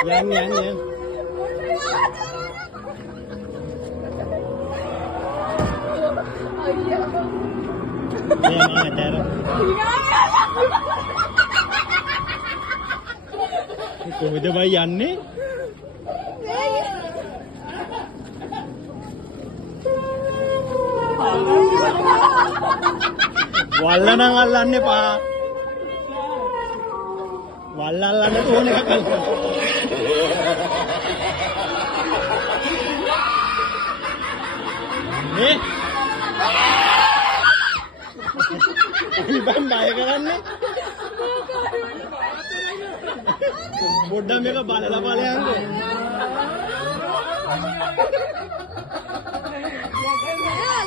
Yan. Mga tara. කොහෙද බයි යන්නේ? වල්ල නම් අල්ලන්න එපා. වල්ල අල්ලන්න ඕන එකක් අල්ලන්න. නේ? ඉබන් බය කරන්නේ? පොඩ්ඩක් මේක බලලා බලයන්කෝ.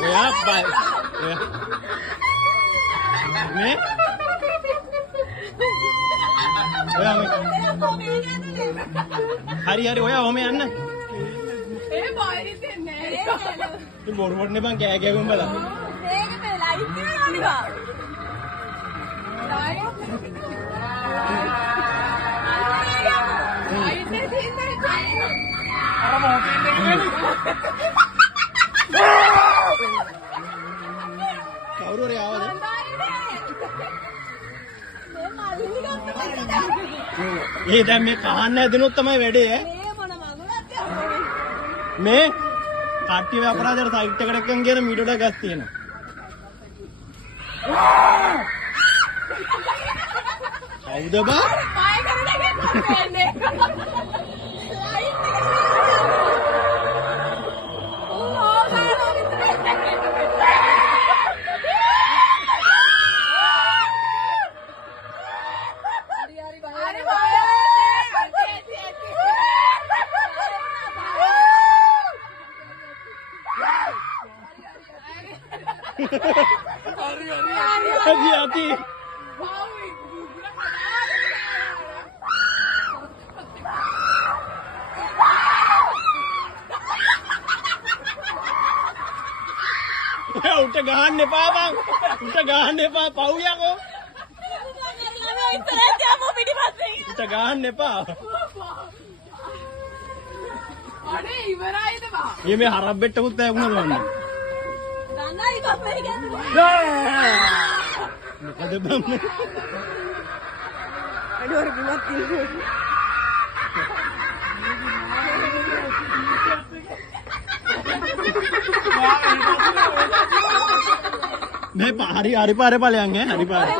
ඔයා බය. නේ? හරි ඔයා ඔහම යන්න. ඒ බය දෙන්නේ නෑ. ඉතින් බොරුවට නේ බං කෑ ගැවුම් බලන්න. මේක මේ ලයිට් තියනවා නිකන්. කවුරු හරි ආවද? ඒ දැන් මේ කහන්න හැදෙනොත් තමයි වැඩේ ඈ. මේ කට්ටිය අපරාධයට සයිට් එකට එක්කන් කියන මීඩෝඩ ගස් තියෙනවා. කවුද බා? hati-hati. Udah gahan nih Pak Bang. Udah gahan nih Pak. Pau ya kok. Udah gahan nih Pak. ये मैं हरा बेटा को तय उन्हें दोनों गाना ही बाप मेरे क्या कदे बम अरे और बुला तीन मैं हरी पारे पाले आएंगे हरी पारे